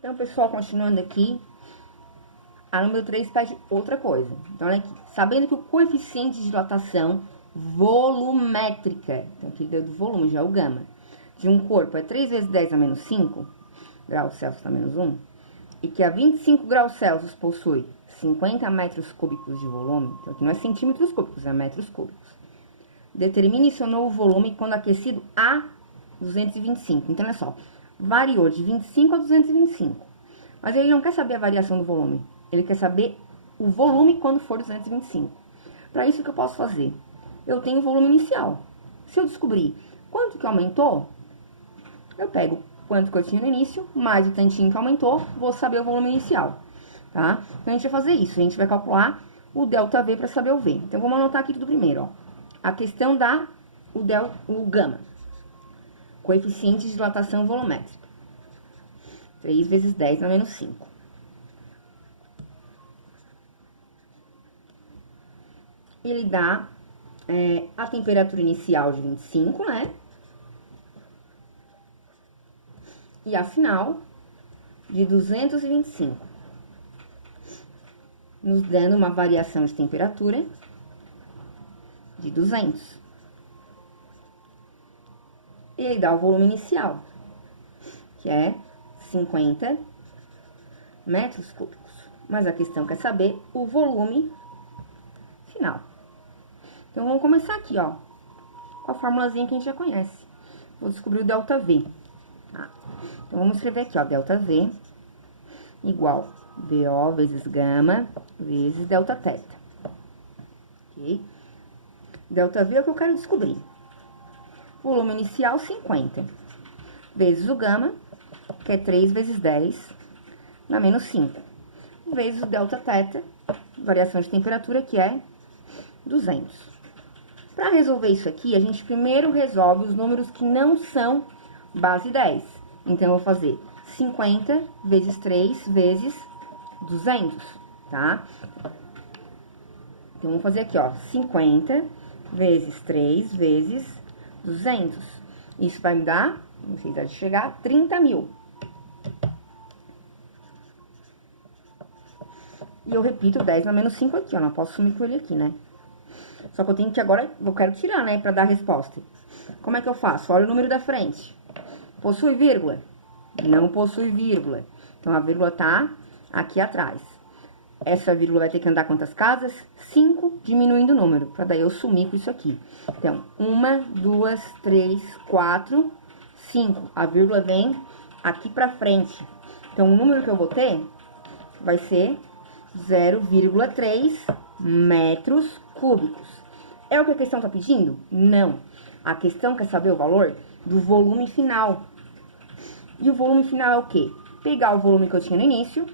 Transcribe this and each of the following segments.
Então, pessoal, continuando aqui, a número 3 pede outra coisa. Então, olha aqui. Sabendo que o coeficiente de dilatação volumétrica, então aqui deu do volume, já o gama, de um corpo é 3 vezes 10 a menos 5 graus Celsius a menos 1, e que a 25 graus Celsius possui 50 metros cúbicos de volume, então aqui não é centímetros cúbicos, é metros cúbicos. Determine seu novo volume quando aquecido a 225. Então, olha só, variou de 25 a 225. Mas ele não quer saber a variação do volume. Ele quer saber o volume quando for 225. Para isso, o que eu posso fazer? Eu tenho o volume inicial. Se eu descobrir quanto que aumentou, eu pego quanto que eu tinha no início, mais o tantinho que aumentou, vou saber o volume inicial, tá? Então, a gente vai fazer isso. A gente vai calcular o ΔV para saber o V. Então, vamos anotar aqui tudo primeiro, ó. A questão da o gama. Coeficiente de dilatação volumétrica. 3 vezes 10 a menos 5. Ele dá a temperatura inicial de 25, né? E a final de 225. Nos dando uma variação de temperatura de 200. Ele dá o volume inicial, que é 50 metros cúbicos. Mas a questão quer saber o volume final. Então, vamos começar aqui, ó, com a formulazinha que a gente já conhece. Vou descobrir o ΔV. Tá? Então, vamos escrever aqui, ó, ΔV igual VO vezes gama vezes Δθ. Ok? ΔV é o que eu quero descobrir. Volume inicial, 50. Vezes o gama, que é 3 vezes 10, na menos 5. Vezes o Δθ, variação de temperatura, que é 200. Para resolver isso aqui, a gente primeiro resolve os números que não são base 10. Então, eu vou fazer 50 vezes 3 vezes 200, tá? Então, vamos fazer aqui, ó, 50 vezes 3 vezes 200. Isso vai me dar, não sei se vai chegar, 30 mil. E eu repito 10 na menos 5 aqui, ó, não posso sumir com ele aqui, né? Só que eu tenho que agora, eu quero tirar, né, pra dar a resposta. Como é que eu faço? Olha o número da frente. Possui vírgula? Não possui vírgula. Então, a vírgula tá aqui atrás. Essa vírgula vai ter que andar quantas casas? 5, diminuindo o número, pra daí eu sumir com isso aqui. Então, 1, 2, 3, 4, 5. A vírgula vem aqui pra frente. Então, o número que eu vou ter vai ser 0,3 metros cúbicos. É o que a questão tá pedindo? Não. A questão quer saber o valor do volume final. E o volume final é o quê? Pegar o volume que eu tinha no início,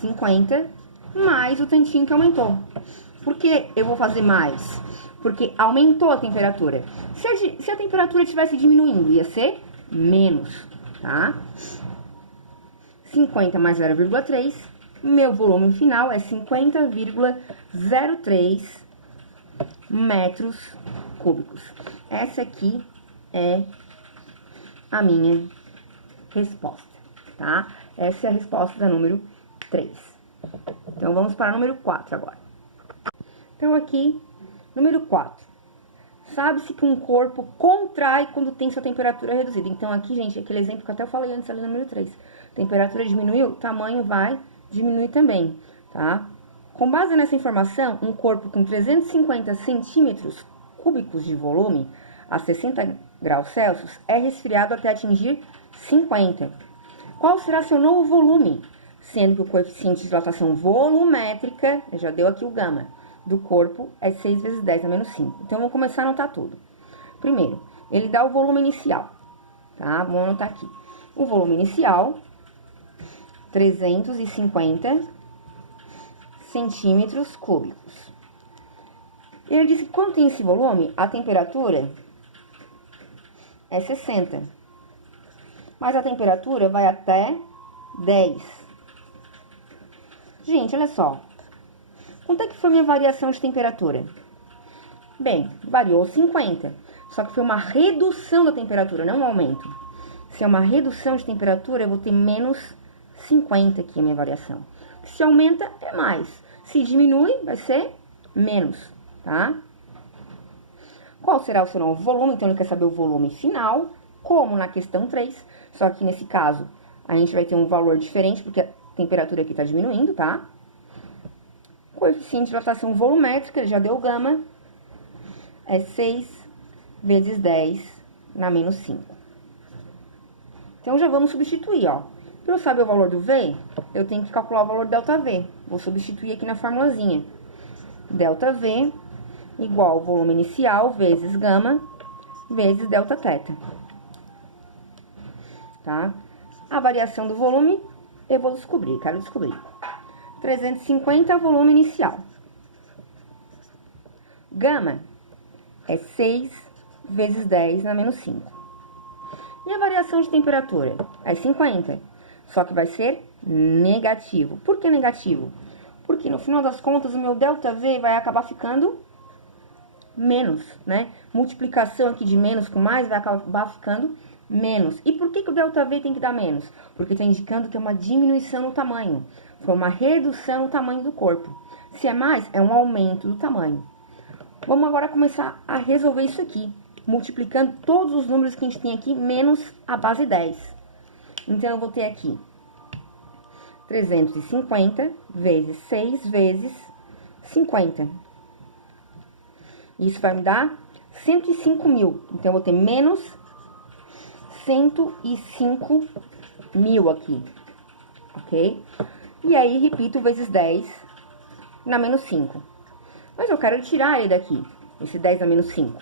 50, mais o tantinho que aumentou. Por que eu vou fazer mais? Porque aumentou a temperatura. Se a temperatura tivesse diminuindo, ia ser menos, tá? 50 mais 0,3, meu volume final é 50,03 metros cúbicos. Essa aqui é a minha resposta, tá? Essa é a resposta da número 3. Então, vamos para o número 4 agora. Então, aqui, número 4. Sabe-se que um corpo contrai quando tem sua temperatura reduzida. Então, aqui, gente, aquele exemplo que eu até falei antes ali no número 3. Temperatura diminuiu, o tamanho vai diminuir também, tá? Com base nessa informação, um corpo com 350 centímetros cúbicos de volume a 60 graus Celsius é resfriado até atingir 50. Qual será seu novo volume? Sendo que o coeficiente de dilatação volumétrica, já deu aqui o gama, do corpo é 6 vezes 10 a menos 5. Então, vamos começar a anotar tudo. Primeiro, ele dá o volume inicial, tá? Vamos anotar aqui. O volume inicial, 350 centímetros cúbicos. Ele disse que quando tem esse volume, a temperatura é 60. Mas a temperatura vai até 10. Gente, olha só. Quanto é que foi minha variação de temperatura? Bem, variou 50. Só que foi uma redução da temperatura, não um aumento. Se é uma redução de temperatura, eu vou ter menos 50 aqui a minha variação. Se aumenta, é mais. Se diminui, vai ser menos, tá? Qual será o seu novo volume? Então, ele quer saber o volume final, como na questão 3. Só que nesse caso, a gente vai ter um valor diferente, porque a temperatura aqui está diminuindo, tá? Coeficiente de dilatação volumétrica, ele já deu gama, é 6 vezes 10 na menos 5. Então, já vamos substituir, ó. Para eu saber o valor do V, eu tenho que calcular o valor do ΔV. Vou substituir aqui na formulazinha. ΔV igual volume inicial vezes gama vezes Δθ. Tá? A variação do volume, eu vou descobrir, quero descobrir. 350 é o volume inicial. Gama é 6 vezes 10 na menos 5. E a variação de temperatura? É 50. Só que vai ser negativo. Por que negativo? Porque no final das contas o meu ΔV vai acabar ficando menos, né? Multiplicação aqui de menos com mais vai acabar ficando menos. E por que o ΔV tem que dar menos? Porque está indicando que é uma diminuição no tamanho. Foi uma redução no tamanho do corpo. Se é mais, é um aumento do tamanho. Vamos agora começar a resolver isso aqui, multiplicando todos os números que a gente tem aqui, menos a base 10. Então, eu vou ter aqui 350 vezes 6 vezes 50. Isso vai me dar 105 mil. Então, eu vou ter menos 105 mil aqui, ok? E aí, repito, vezes 10 na menos 5. Mas eu quero tirar ele daqui, esse 10 a menos 5.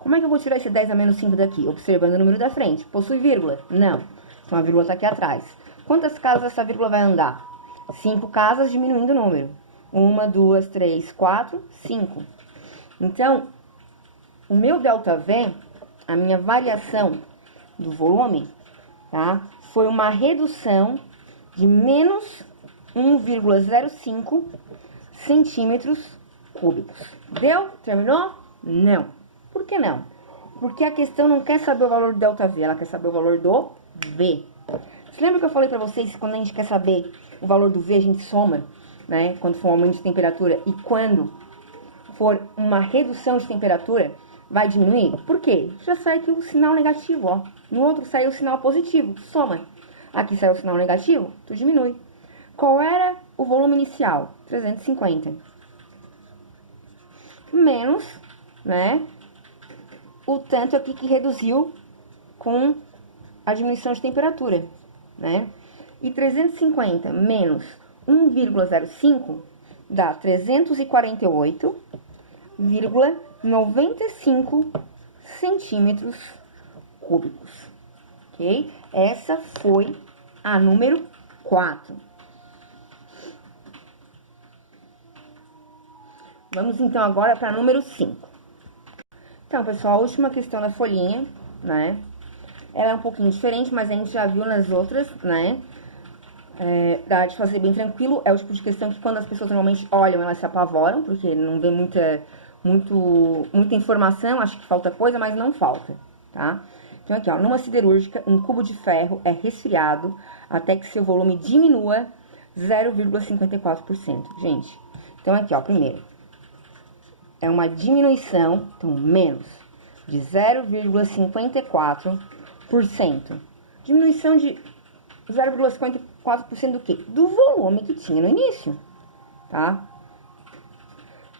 Como é que eu vou tirar esse 10 a menos 5 daqui? Observando o número da frente. Possui vírgula? Não. Então, a vírgula está aqui atrás. Quantas casas essa vírgula vai andar? 5 casas diminuindo o número. 1, 2, 3, 4, 5. Então, o meu ΔV, a minha variação do volume, tá? Foi uma redução de menos 1,05 centímetros cúbicos. Deu? Terminou? Não. Por que não? Porque a questão não quer saber o valor do ΔV, ela quer saber o valor do V. Você lembra que eu falei pra vocês que quando a gente quer saber o valor do V, a gente soma, né? Quando for um aumento de temperatura e quando for uma redução de temperatura, vai diminuir? Por quê? Já sai aqui o sinal negativo, ó. No outro saiu o sinal positivo, soma. Aqui saiu o sinal negativo, tu diminui. Qual era o volume inicial? 350. Menos, né? O tanto aqui que reduziu com a diminuição de temperatura, né? E 350 menos 1,05 dá 348,95 centímetros cúbicos, ok? Essa foi a número 4. Vamos então agora para número 5. Então, pessoal, a última questão da folhinha, né? Ela é um pouquinho diferente, mas a gente já viu nas outras, né? Dá de fazer bem tranquilo. É o tipo de questão que quando as pessoas normalmente olham, elas se apavoram, porque não vê muita informação, acho que falta coisa, mas não falta, tá? Então, aqui, ó, numa siderúrgica, um cubo de ferro é resfriado até que seu volume diminua 0,54%. Gente, então aqui, ó, primeiro, é uma diminuição, então, menos de 0,54%. Diminuição de 0,54% do quê? Do volume que tinha no início, tá?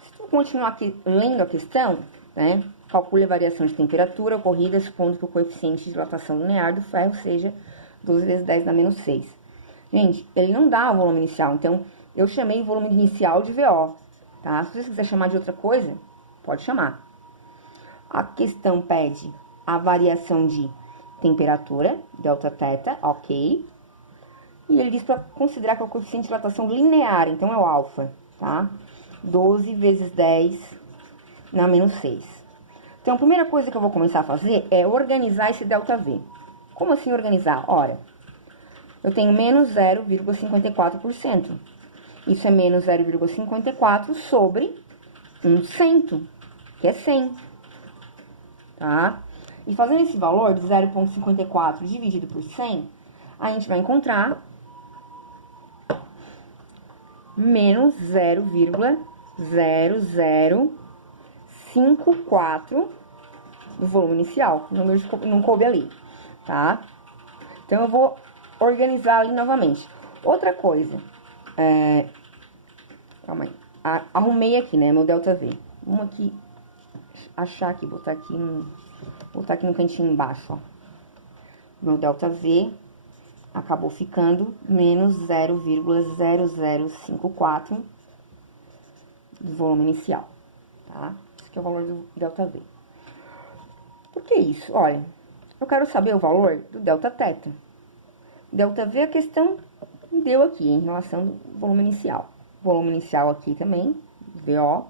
Se tu continuar aqui lendo a questão, né? Calcule a variação de temperatura ocorrida, supondo que o coeficiente de dilatação linear do ferro seja 12 vezes 10 na menos 6. Gente, ele não dá o volume inicial, então eu chamei o volume inicial de VO, tá? Se você quiser chamar de outra coisa, pode chamar. A questão pede a variação de temperatura, Δθ, ok. E ele diz para considerar que é o coeficiente de dilatação linear, então é o alfa, tá? 12 vezes 10 na menos 6. Então, a primeira coisa que eu vou começar a fazer é organizar esse ΔV. Como assim organizar? Ora, eu tenho menos 0,54%. Isso é menos 0,54 sobre 1 cento, que é 100. Tá? E fazendo esse valor de 0,54 dividido por 100, a gente vai encontrar menos 0,0054 do volume inicial. O número não coube ali, tá? Então, eu vou organizar ali novamente. Outra coisa, calma aí. Arrumei aqui, né, meu ΔV. Vamos aqui, achar aqui, botar aqui no cantinho embaixo, ó. Meu ΔV acabou ficando menos 0,0054 do volume inicial, tá? Esse aqui é o valor do ΔV. Por que isso? Olha, eu quero saber o valor do Δθ. ΔV a questão deu aqui em relação ao volume inicial. Volume inicial aqui também, VO.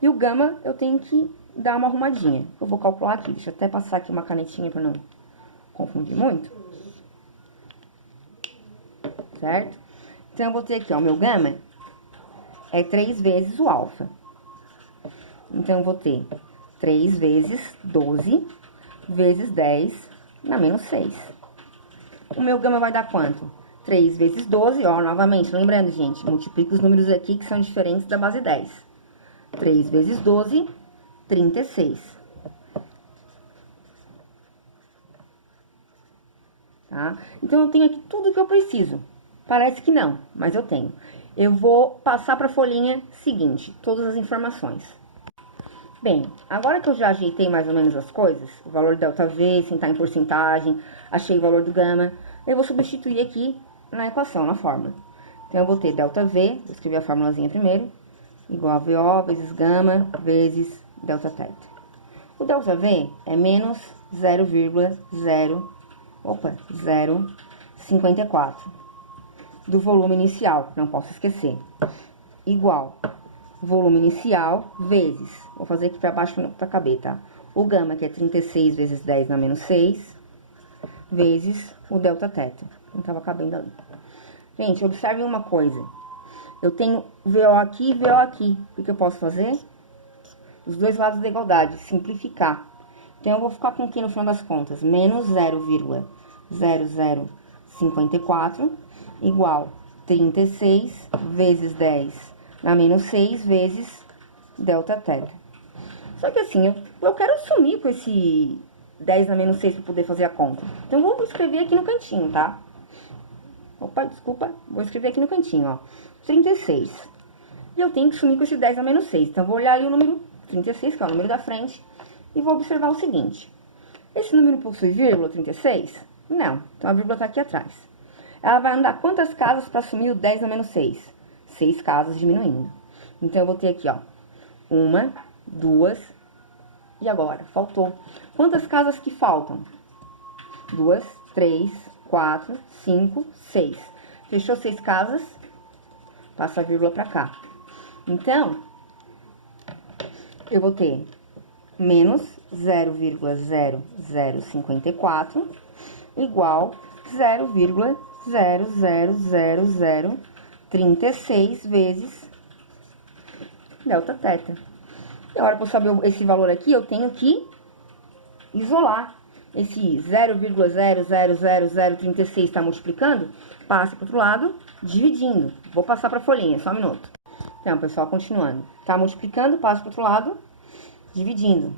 E o gama eu tenho que dar uma arrumadinha. Eu vou calcular aqui, deixa eu até passar aqui uma canetinha para não confundir muito. Certo? Então, eu vou ter aqui, ó, meu gama é 3 vezes o alfa. Então, eu vou ter 3 vezes 12 vezes 10 na menos 6. O meu gama vai dar quanto? 3 vezes 12, ó, novamente, lembrando, gente, multiplica os números aqui que são diferentes da base 10. 3 vezes 12, 36. Tá? Então, eu tenho aqui tudo que eu preciso. Parece que não, mas eu tenho. Eu vou passar para a folhinha seguinte, todas as informações. Bem, agora que eu já ajeitei mais ou menos as coisas, o valor do ΔV, sem estar em porcentagem, achei o valor do gama, eu vou substituir aqui na equação, na fórmula. Então, eu vou ter ΔV, vou escrever a formulazinha primeiro, igual a VO vezes gama vezes Δθ. O ΔV é menos 0,054 do volume inicial, não posso esquecer, igual volume inicial vezes, vou fazer aqui para baixo para caber, tá? O gama, que é 36 vezes 10 na menos 6, vezes o Δθ, não estava cabendo ali. Gente, observem uma coisa, eu tenho VO aqui e VO aqui, o que eu posso fazer? Os dois lados da igualdade, simplificar. Então, eu vou ficar com o que no final das contas? Menos 0,0054 igual 36 vezes 10 na menos 6 vezes Δθ. Só que assim, eu quero sumir com esse 10 na menos 6 para poder fazer a conta. Então, vou escrever aqui no cantinho, tá? Opa, desculpa, vou escrever aqui no cantinho, ó. 36. E eu tenho que sumir com esse 10 na menos 6. Então, vou olhar ali o número 36, que é o número da frente, e vou observar o seguinte. Esse número possui vírgula 36? Não. Então, a vírgula está aqui atrás. Ela vai andar quantas casas para sumir o 10 na menos 6? 6 casas diminuindo. Então, eu vou ter aqui, ó, 1, 2, e agora? Faltou. Quantas casas que faltam? 2, 3, 4, 5, 6. Fechou 6 casas? Passa a vírgula para cá. Então, eu vou ter menos 0,0054 igual 0,00036 vezes Δθ. E agora, para eu saber esse valor aqui, eu tenho que isolar. Esse 0,00036 está multiplicando, passa para o outro lado, dividindo. Vou passar para a folhinha, só um minuto. Então, pessoal, continuando. Tá multiplicando, passa para o outro lado, dividindo.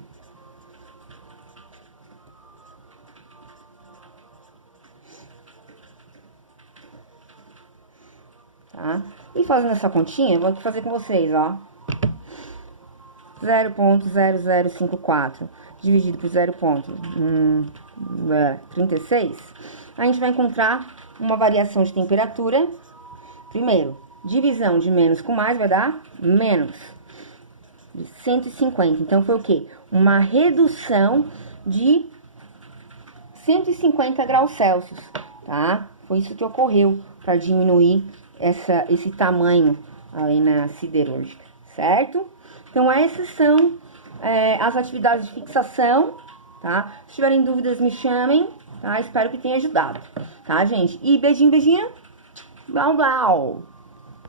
Tá? E fazendo essa continha, eu vou aqui fazer com vocês, ó. 0,0054 dividido por 0,36, a gente vai encontrar uma variação de temperatura. Primeiro, divisão de menos com mais vai dar menos de 150. Então, foi o quê? Uma redução de 150 graus Celsius, tá? Foi isso que ocorreu para diminuir esse tamanho ali na siderúrgica, certo? Então, essas são as atividades de fixação, tá? Se tiverem dúvidas, me chamem, tá? Espero que tenha ajudado, tá, gente? E beijinho, beijinho. Blau, blau.